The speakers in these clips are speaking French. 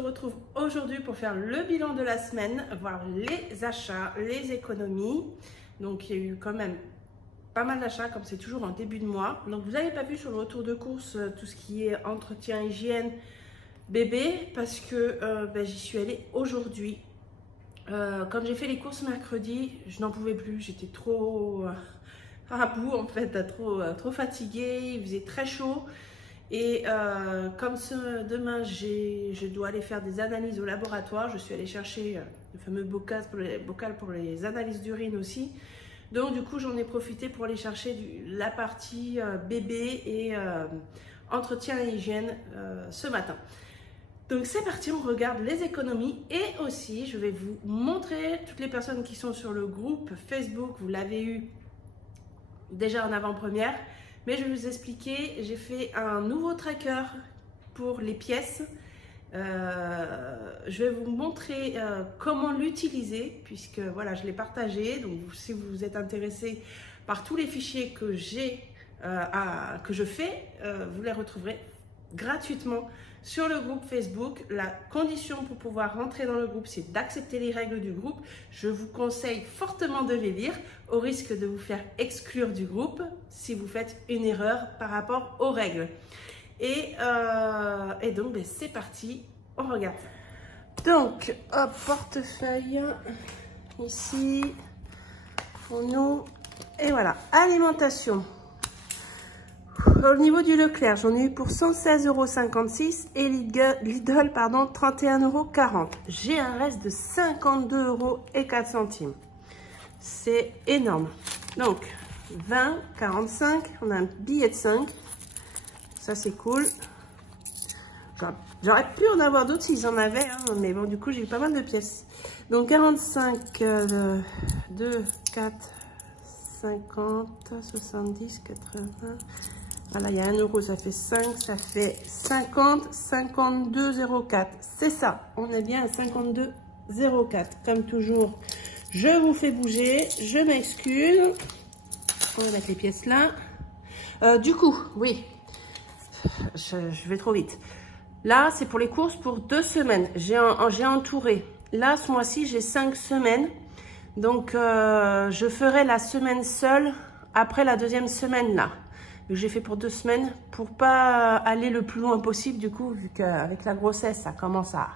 retrouve aujourd'hui pour faire le bilan de la semaine, voir les achats, les économies. Donc il y a eu quand même pas mal d'achats comme c'est toujours en début de mois. Donc vous n'avez pas vu sur le retour de course tout ce qui est entretien, hygiène, bébé parce que j'y suis allée aujourd'hui. Comme j'ai fait les courses mercredi, je n'en pouvais plus, j'étais trop à bout en fait, trop fatiguée, il faisait très chaud. Et comme demain, je dois aller faire des analyses au laboratoire, je suis allée chercher le fameux bocal pour les analyses d'urine aussi. Donc du coup, j'en ai profité pour aller chercher la partie bébé et entretien et hygiène ce matin. Donc c'est parti, on regarde les économies et aussi, je vais vous montrer toutes les personnes qui sont sur le groupe Facebook, vous l'avez eu déjà en avant-première. Mais je vais vous expliquer, j'ai fait un nouveau tracker pour les pièces. Je vais vous montrer comment l'utiliser puisque voilà, je l'ai partagé. Donc si vous êtes intéressé par tous les fichiers que je fais, vous les retrouverez gratuitement sur le groupe Facebook. La condition pour pouvoir rentrer dans le groupe, c'est d'accepter les règles du groupe. Je vous conseille fortement de les lire au risque de vous faire exclure du groupe si vous faites une erreur par rapport aux règles. Et donc, c'est parti, on regarde ça. Donc, hop, portefeuille, ici, pour nous, et voilà, alimentation. Au niveau du Leclerc, j'en ai eu pour 116,56 € et Lidl, pardon, 31,40 €. J'ai un reste de 52,04 €. C'est énorme. Donc, 20, 45, on a un billet de 5. Ça, c'est cool. J'aurais pu en avoir d'autres s'ils en avaient, hein, mais bon, du coup, j'ai eu pas mal de pièces. Donc, 45, 2, 4, 50, 70, 80... Voilà, il y a 1 €, ça fait 5, ça fait 50, 52,04. C'est ça, on est bien à 52,04. Comme toujours, je vous fais bouger, je m'excuse. On va mettre les pièces là. Du coup, oui, je vais trop vite. Là, c'est pour les courses pour 2 semaines. J'ai entouré. Là, ce mois-ci, j'ai 5 semaines. Donc, je ferai la semaine seule après la 2e semaine là. J'ai fait pour 2 semaines pour pas aller le plus loin possible du coup, vu qu'avec la grossesse ça commence à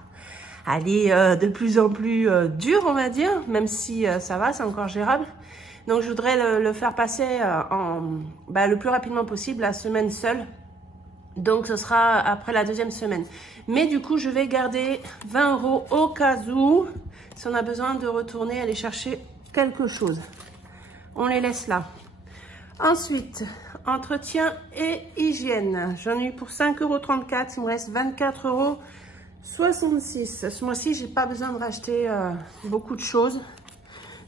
aller de plus en plus dur, on va dire, même si ça va, c'est encore gérable. Donc je voudrais le faire passer le plus rapidement possible, la semaine seule. Donc ce sera après la 2e semaine. Mais du coup je vais garder 20 € au cas où, si on a besoin de retourner aller chercher quelque chose. On les laisse là. Ensuite, entretien et hygiène. J'en ai eu pour 5,34 €. Il me reste 24,66 €. Ce mois-ci, j'ai pas besoin de racheter beaucoup de choses.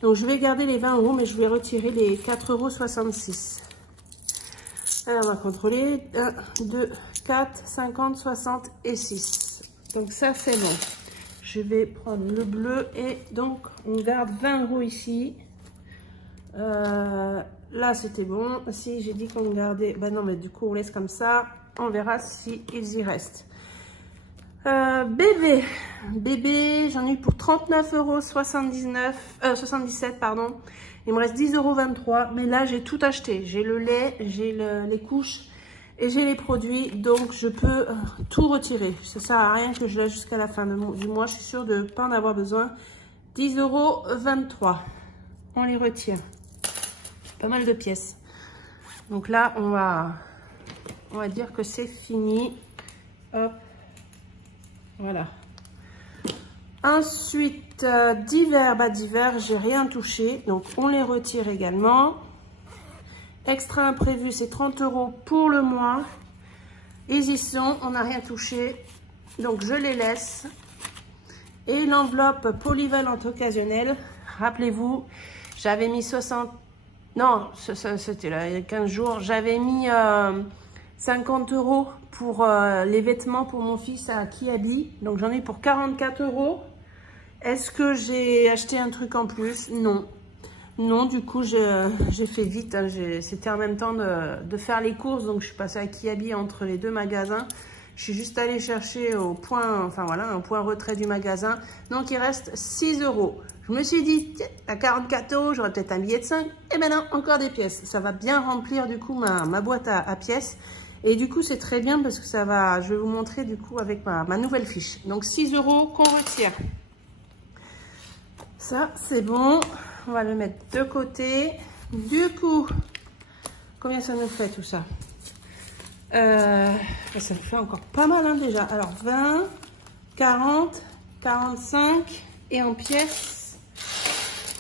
Donc, je vais garder les 20 €, mais je vais retirer les 4,66 €. Alors, on va contrôler. 1, 2, 4, 50, 60 et 6. Donc, ça, c'est bon. Je vais prendre le bleu et donc, on garde 20 € ici. Là, c'était bon. Si j'ai dit qu'on gardait... Ben non, mais du coup, on laisse comme ça. On verra si ils y restent. Bébé. Bébé, j'en ai eu pour 39,77 €, pardon. Il me reste 10,23 €. Mais là, j'ai tout acheté. J'ai le lait, j'ai les couches et j'ai les produits. Donc, je peux tout retirer. Ça sert à rien que je laisse jusqu'à la fin du mois. Je suis sûre de ne pas en avoir besoin. 10,23 €. On les retire. Pas mal de pièces. Donc là, on va dire que c'est fini. Hop. Voilà. Ensuite, divers. Divers, j'ai rien touché. Donc, on les retire également. Extra imprévu, c'est 30 € pour le mois. Ils y sont. On n'a rien touché. Donc, je les laisse. Et l'enveloppe polyvalente occasionnelle. Rappelez-vous, j'avais mis 60... Non, c'était là, il y a 15 jours. J'avais mis 50 € pour les vêtements pour mon fils à Kiabi. Donc, j'en ai pour 44 €. Est-ce que j'ai acheté un truc en plus? Non. Non, du coup, j'ai fait vite. Hein. C'était en même temps de faire les courses. Donc, je suis passée à Kiabi entre les 2 magasins. Je suis juste allée chercher au point, enfin voilà, un point retrait du magasin. Donc, il reste 6 €. Je me suis dit, à 44 €, j'aurais peut-être un billet de 5. Et maintenant, encore des pièces. Ça va bien remplir du coup ma boîte à pièces. Et du coup, c'est très bien parce que ça va, je vais vous montrer du coup avec ma nouvelle fiche. Donc, 6 € qu'on retire. Ça, c'est bon. On va le mettre de côté. Du coup, combien ça nous fait tout ça? Ça me fait encore pas mal hein, déjà. Alors, 20, 40, 45 et en pièces.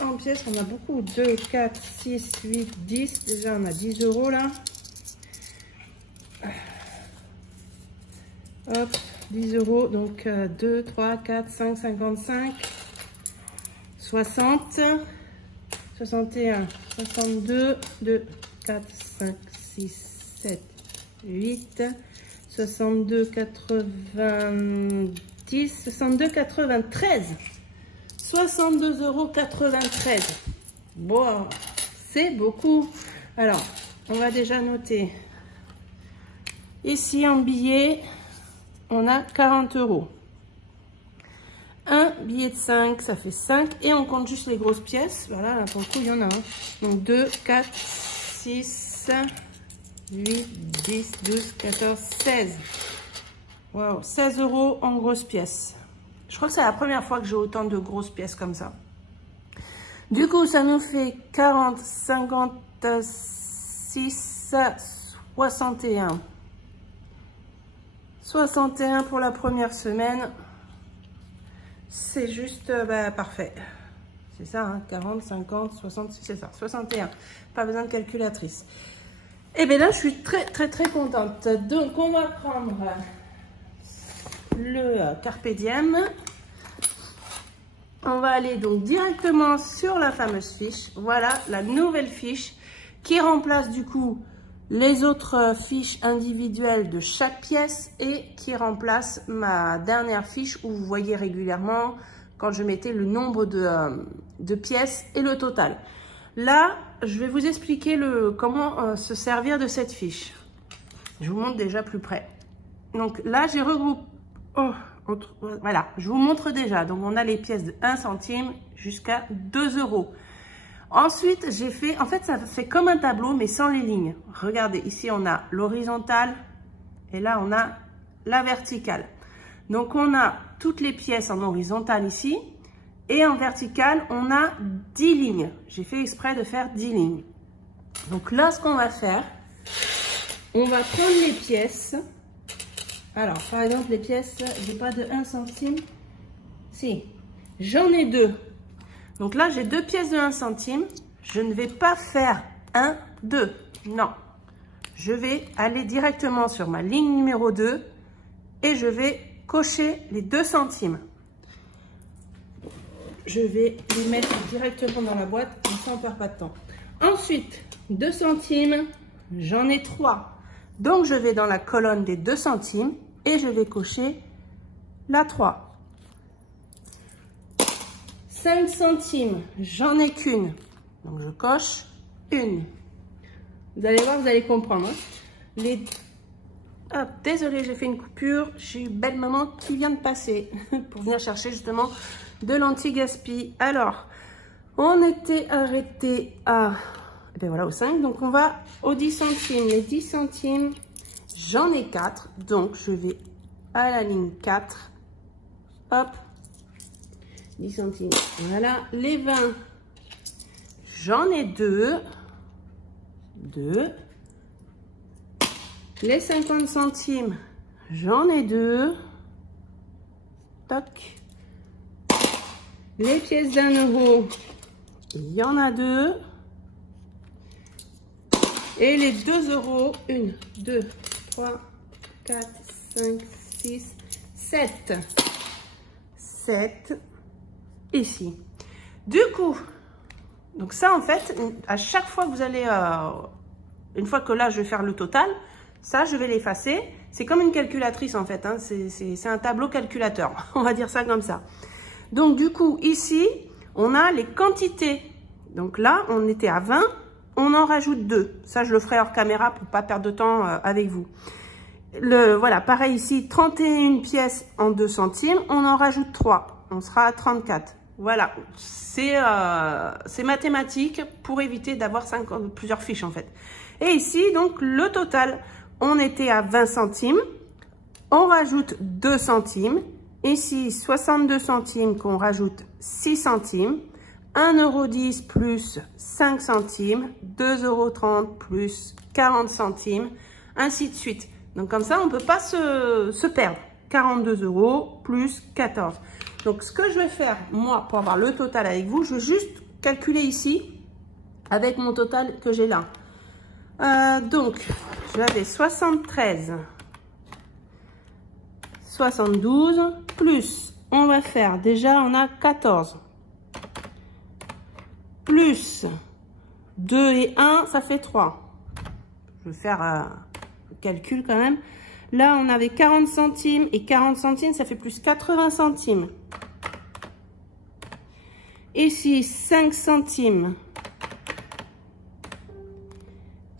En pièces, on a beaucoup. 2, 4, 6, 8, 10. Déjà, on a 10 € là. Hop, 10 €. Donc, 2, 3, 4, 5, 55. 60, 61, 62, 2, 4, 5, 6, 7, 8, 62, 90, 62, 93, 62,93 €. Bon, c'est beaucoup. Alors, on va déjà noter. Ici, en billet, on a 40 €. Un billet de 5, ça fait 5. Et on compte juste les grosses pièces. Voilà, là, pour le coup, il y en a un. Donc, 2, 4, 6, 8, 10, 12, 14, 16. Wow, 16 € en grosses pièces. Je crois que c'est la première fois que j'ai autant de grosses pièces comme ça. Du coup, ça nous fait 40, 56, 61. 61 pour la première semaine. C'est juste parfait. C'est ça, hein, 40, 50, 60, c'est ça, 61. Pas besoin de calculatrice. Et bien là, je suis très contente. Donc, on va prendre le Carpe Diem. On va aller donc directement sur la fameuse fiche. Voilà la nouvelle fiche qui remplace du coup les autres fiches individuelles de chaque pièce et qui remplace ma dernière fiche où vous voyez régulièrement quand je mettais le nombre de pièces et le total. Là, je vais vous expliquer comment se servir de cette fiche. Je vous montre déjà plus près. Donc là, j'ai regroupé... voilà, je vous montre déjà. Donc on a les pièces de 1 centime jusqu'à 2 €. Ensuite, j'ai fait, en fait, ça fait comme un tableau, mais sans les lignes. Regardez, ici, on a l'horizontale et là, on a la verticale. Donc, on a toutes les pièces en horizontale ici et en verticale, on a 10 lignes. J'ai fait exprès de faire 10 lignes. Donc là, ce qu'on va faire, on va prendre les pièces. Alors, par exemple, les pièces, j'ai pas de 1 centime. Si, j'en ai 2. Donc là, j'ai 2 pièces de 1 centime. Je ne vais pas faire 1, 2. Non. Je vais aller directement sur ma ligne numéro 2 et je vais cocher les 2 centimes. Je vais les mettre directement dans la boîte, comme ça on ne perd pas de temps. Ensuite, 2 centimes, j'en ai 3. Donc, je vais dans la colonne des 2 centimes et je vais cocher la 3. 5 centimes, j'en ai qu'une. Donc, je coche une. Vous allez voir, vous allez comprendre. Hein. Hop, désolée, j'ai fait une coupure. J'ai eu belle maman qui vient de passer pour venir chercher justement de l'anti-gaspi. Alors, on était arrêté à... Et bien voilà, au 5. Donc, on va aux 10 centimes. Les 10 centimes, j'en ai 4. Donc, je vais à la ligne 4. Hop. 10 centimes. Voilà. Les 20, j'en ai 2. 2. Les 50 centimes, j'en ai 2. Toc. Les pièces d'1 €, il y en a 2. Et les 2 €, 1, 2, 3, 4, 5, 6, 7. 7. Ici. Du coup, donc ça en fait, à chaque fois que vous allez, une fois que là je vais faire le total, ça je vais l'effacer. C'est comme une calculatrice en fait, hein. C'est un tableau calculateur, on va dire ça comme ça. Donc du coup ici, on a les quantités. Donc là, on était à 20, on en rajoute 2. Ça je le ferai hors caméra pour pas perdre de temps avec vous. Voilà, pareil ici, 31 pièces en 2 centimes, on en rajoute 3, on sera à 34. Voilà, c'est mathématique pour éviter d'avoir plusieurs fiches en fait. Et ici, donc, le total, on était à 20 centimes, on rajoute 2 centimes, ici 62 centimes qu'on rajoute 6 centimes, 1,10 € plus 5 centimes, 2,30 € plus 40 centimes, ainsi de suite. Donc comme ça, on ne peut pas se perdre. 42 € plus 14. Donc ce que je vais faire, moi, pour avoir le total avec vous, je vais juste calculer ici avec mon total que j'ai là. Donc, j'avais 73, 72, plus, on va faire, déjà on a 14, plus 2 et 1, ça fait 3. Je vais faire le calcul quand même. Là, on avait 40 centimes et 40 centimes, ça fait plus 80 centimes. Ici, 5 centimes.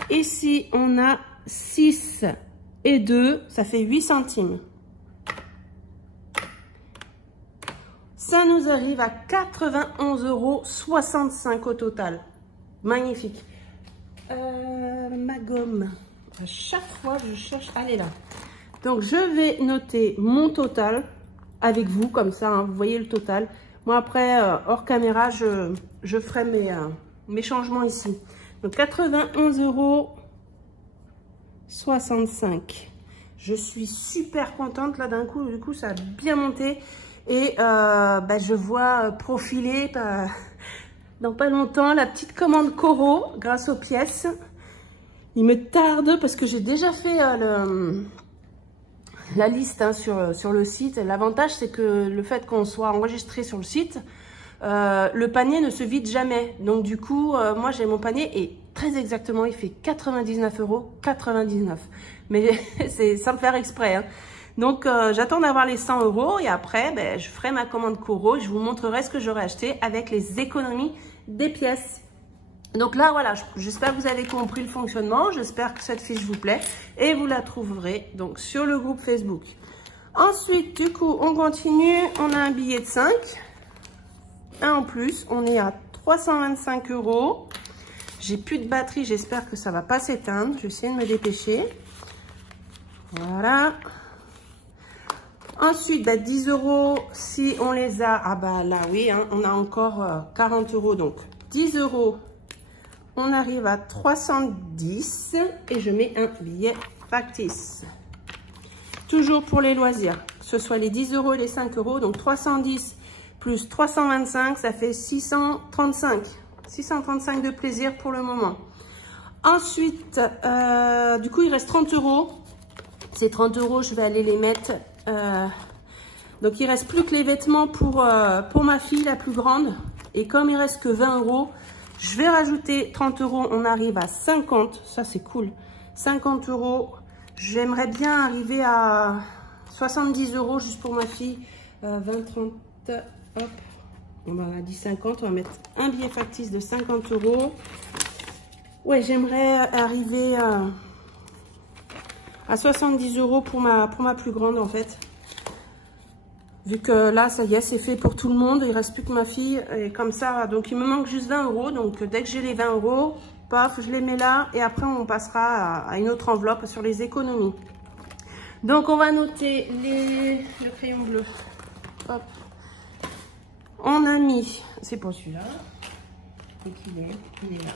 Ici, on a 6 et 2, ça fait 8 centimes. Ça nous arrive à 91,65 € au total. Magnifique. Ma gomme. À chaque fois, je cherche. Elle est là. Donc, je vais noter mon total avec vous, comme ça, hein, vous voyez le total. Moi, après, hors caméra, je ferai mes changements ici. Donc, 91,65 €. Je suis super contente, là, d'un coup. Du coup, ça a bien monté. Et je vois profiler dans pas longtemps la petite commande Coro grâce aux pièces. Il me tarde parce que j'ai déjà fait la liste hein, sur le site. L'avantage, c'est que le fait qu'on soit enregistré sur le site, le panier ne se vide jamais. Donc du coup, moi j'ai mon panier et très exactement, il fait 99,99 €. Mais c'est sans me faire exprès. Hein. Donc j'attends d'avoir les 100 € et après, je ferai ma commande Coro. Je vous montrerai ce que j'aurai acheté avec les économies des pièces. Donc là, voilà, j'espère que vous avez compris le fonctionnement. J'espère que cette fiche vous plaît et vous la trouverez donc sur le groupe Facebook. Ensuite, du coup, on continue. On a un billet de 5. Un en plus. On est à 325 €. J'ai plus de batterie. J'espère que ça va pas s'éteindre. Je vais essayer de me dépêcher. Voilà. Ensuite, 10 € si on les a. Ah là, oui, hein, on a encore 40 €. Donc, 10 €. On arrive à 310 et je mets un billet factice. Toujours pour les loisirs, que ce soit les 10 € et les 5 €. Donc 310 plus 325, ça fait 635. 635 de plaisir pour le moment. Ensuite, du coup, il reste 30 €. Ces 30 €, je vais aller les mettre. Donc, il reste plus que les vêtements pour ma fille, la plus grande. Et comme il reste que 20 €, je vais rajouter 30 €, on arrive à 50, ça c'est cool, 50 €. J'aimerais bien arriver à 70 € juste pour ma fille, 20, 30, hop, on a dit 50, on va mettre un billet factice de 50 €. Ouais, j'aimerais arriver à 70 € pour ma plus grande en fait. Vu que là, ça y est, c'est fait pour tout le monde. Il ne reste plus que ma fille. Et comme ça, donc il me manque juste 20 €. Donc dès que j'ai les 20 €, paf, je les mets là. Et après, on passera à une autre enveloppe sur les économies. Donc on va noter le crayon bleu. Hop. On a mis, c'est pour celui-là. Et qu'il est là.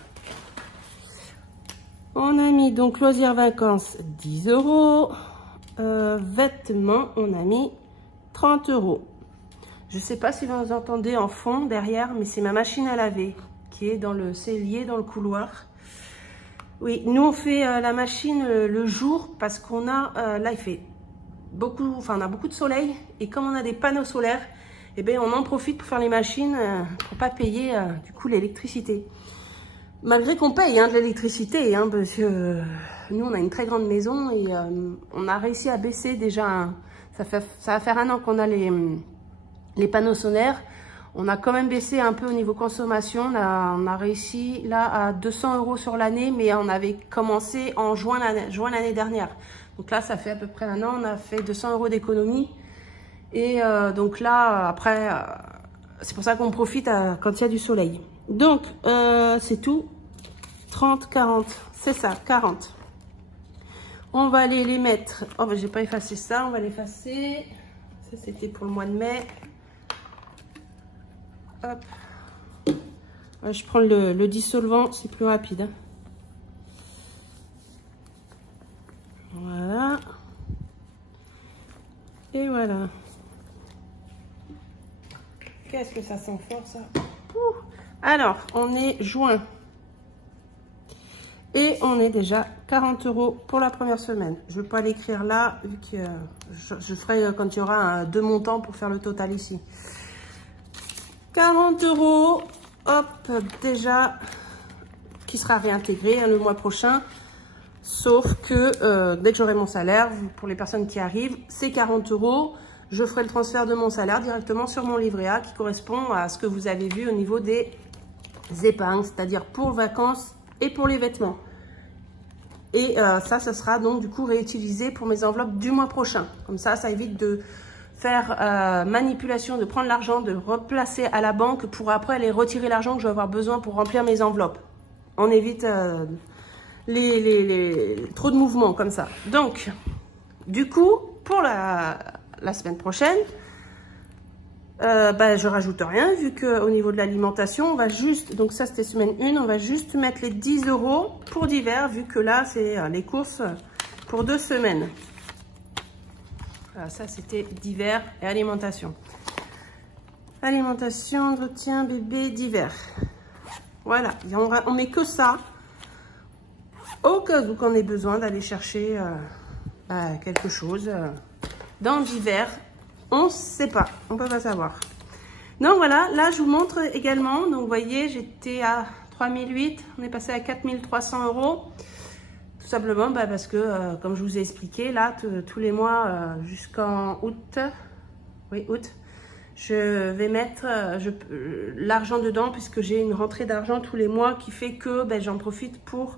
On a mis donc loisirs vacances 10 €. Vêtements, on a mis 30 €. Je ne sais pas si vous entendez en fond derrière, mais c'est ma machine à laver qui est dans le cellier, dans le couloir. Oui, nous on fait la machine le jour parce qu'on a, là il fait beaucoup, enfin on a beaucoup de soleil et comme on a des panneaux solaires, eh bien on en profite pour faire les machines pour pas payer du coup l'électricité. Malgré qu'on paye hein, de l'électricité, hein, parce que nous on a une très grande maison et on a réussi à baisser déjà. Ça va faire 1 an qu'on a les panneaux solaires. On a quand même baissé un peu au niveau consommation. On a réussi là à 200 € sur l'année, mais on avait commencé en juin l'année dernière. Donc là, ça fait à peu près un an, on a fait 200 € d'économie. Et donc là, après, c'est pour ça qu'on profite quand il y a du soleil. Donc, c'est tout. 30, 40, c'est ça, 40. On va aller les mettre. Oh, ben, j'ai pas effacé ça, on va l'effacer. Ça, c'était pour le mois de mai. Hop. Je prends le dissolvant, c'est plus rapide. Voilà. Et voilà. Qu'est-ce que ça sent fort, ça. Ouh. Alors, on est juin. Et on est déjà 40 € pour la première semaine. Je ne vais pas l'écrire là, vu que je ferai quand il y aura 2 montants pour faire le total ici. 40 €, hop, déjà, qui sera réintégré le mois prochain. Sauf que dès que j'aurai mon salaire, pour les personnes qui arrivent, c'est 40 €. Je ferai le transfert de mon salaire directement sur mon livret A qui correspond à ce que vous avez vu au niveau des épargnes, c'est-à-dire pour vacances et pour les vêtements. Et ça sera donc du coup réutilisé pour mes enveloppes du mois prochain. Comme ça évite de faire manipulation, de prendre l'argent, de replacer à la banque pour après aller retirer l'argent que je vais avoir besoin pour remplir mes enveloppes. On évite trop de mouvements comme ça. Donc, du coup, pour la semaine prochaine, je rajoute rien vu qu'au niveau de l'alimentation, on va juste, donc ça c'était semaine 1, on va juste mettre les 10 € pour d'hiver vu que là c'est les courses pour 2 semaines. Voilà, ça c'était d'hiver et alimentation. Alimentation, entretien, bébé, d'hiver. Voilà, on met que ça au cas où qu'on ait besoin d'aller chercher quelque chose dans l'hiver. On ne sait pas, on ne peut pas savoir. Donc voilà, là je vous montre également. Donc vous voyez, j'étais à 3008, on est passé à 4300 €. Tout simplement parce que, comme je vous ai expliqué, là, tous les mois jusqu'en août, oui, août, je vais mettre l'argent dedans puisque j'ai une rentrée d'argent tous les mois qui fait que j'en profite pour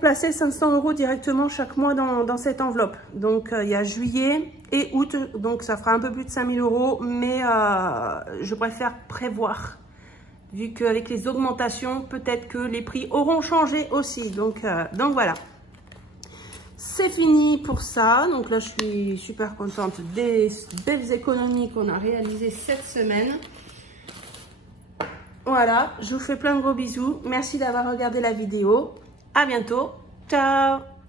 placer 500 € directement chaque mois dans cette enveloppe. Donc, il y a juillet et août, donc ça fera un peu plus de 5000 €, mais je préfère prévoir, vu qu'avec les augmentations, peut-être que les prix auront changé aussi. Donc voilà. C'est fini pour ça. Donc là, je suis super contente des belles économies qu'on a réalisées cette semaine. Voilà, je vous fais plein de gros bisous. Merci d'avoir regardé la vidéo. À bientôt. Ciao!